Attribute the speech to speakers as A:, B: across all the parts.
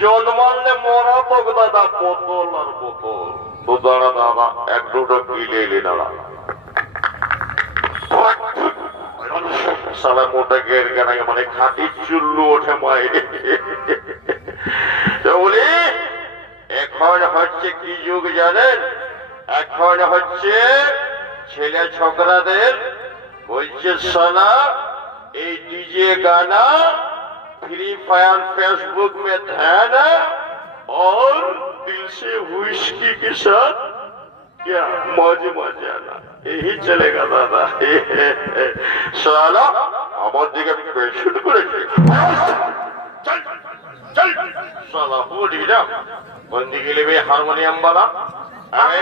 A: জন্মালে মরা তো দাদা বোতল আর বোতল। তো দাঁড়া দাদা এক দুটো কিলে এলি দাঁড়া। সালা মোটা গের গানায় মানে খাঁটি চুল্লু ওঠে মায়ের। বলি, এখন হচ্ছে কি যুগ জানেন? এখন হচ্ছে ছেলে ছোকরাদের বলছে, সালা, এই ডিজে गाना फ्री फायर फेसबुक में ध्यान है और दिल से हुस्की के साथ क्या मौज मजाना यही चलेगा दादा साला আমার দিকে পেশেন্ট করেছে চল চল साला हो ना बंदी के लिए भी हारमोनियम वाला अरे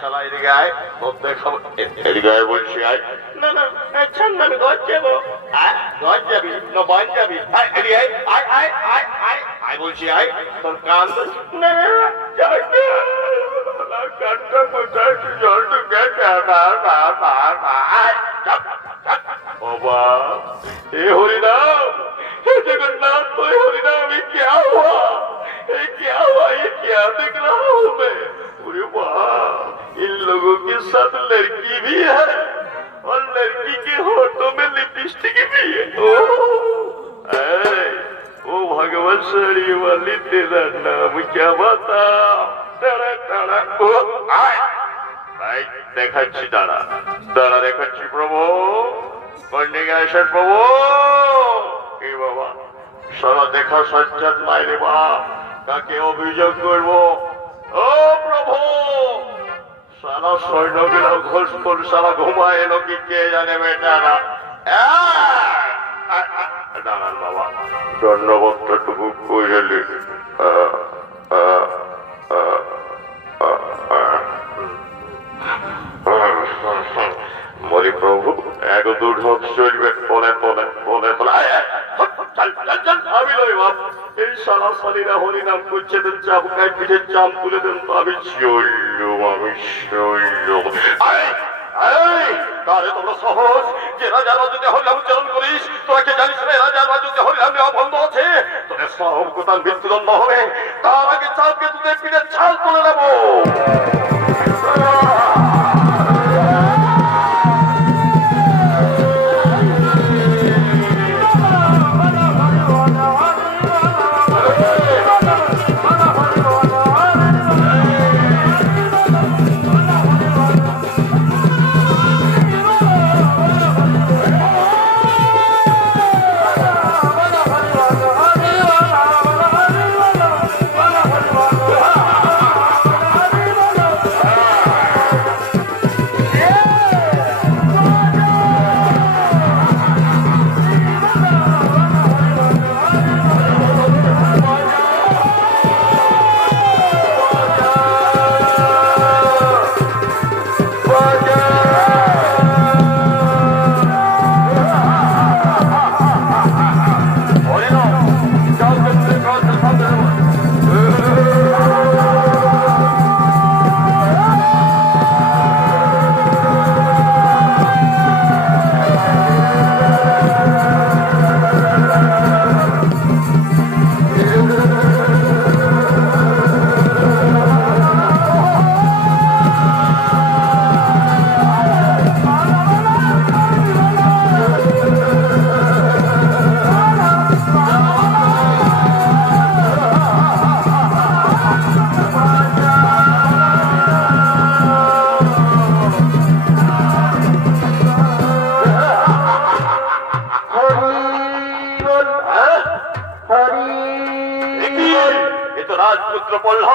A: শালা এদিকে আয় ভোগ দেখাবো এদিকে আয় বলছি, আয়।
B: না না ছাড় না, আমি ঘর যাব।
A: আয়, ঘর যাবি, না বন যাবি। আয় এদিকে আয় আয় আয় আয় আয় আয় বলছি, আয়। তোর কান
B: না। না যাই
A: কানটা কোথায় তুই জগন্নাথ তুই আমি কে হওয়া দেখাচ্ছি দাঁড়া দাঁড়া দেখাচ্ছি প্রভু কন্যা আসেন প্রভু এ বাবা সারা দেখা সজ্জাত নাই রে বা কাকে অভিযোগ করব ও প্রভু সারা সৈন্যগুলো ঘোষ কর সারা ঘুমায় এলো কি কে জানে বেটারা দাঁড়ান বাবা। দণ্ডবত্তটুকু কইলি আহ আহ এক দু ঢোক চলবে পলে পলে পলে পলে আয়, আয়, হট, চল চল চল আমি নই বাপ এই সারা সালিরা হরিনাম করছে দেন চাপ গায়ে পিঠে চাম তুলে দেন তো আমি চললুম আমি চললুম আয় আয় তোমরা সহজ যে রাজা রাজুতে হরিনাম উচ্চারণ করিস তোরা জানিস রে রাজা রাজুতে হরিনাম নেওয়া বন্ধ আছে তোদের সব কোথার মৃত্যুদণ্ড হবে তার আগে চালকে তুলে পিঠে ছাল তুলে নেব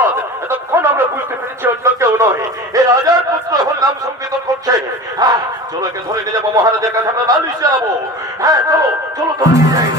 A: প্রহ্লাদ এতক্ষণ আমরা বুঝতে পেরেছি অন্য কেউ নয়। এই রাজার পুত্র এখন নাম সংকীর্তন করছে। হ্যাঁ চলো একে ধরে নিয়ে যাব মহারাজের কাছে, আমরা নালিশ জানাব হ্যাঁ চলো চলো ধরে নিয়ে যাই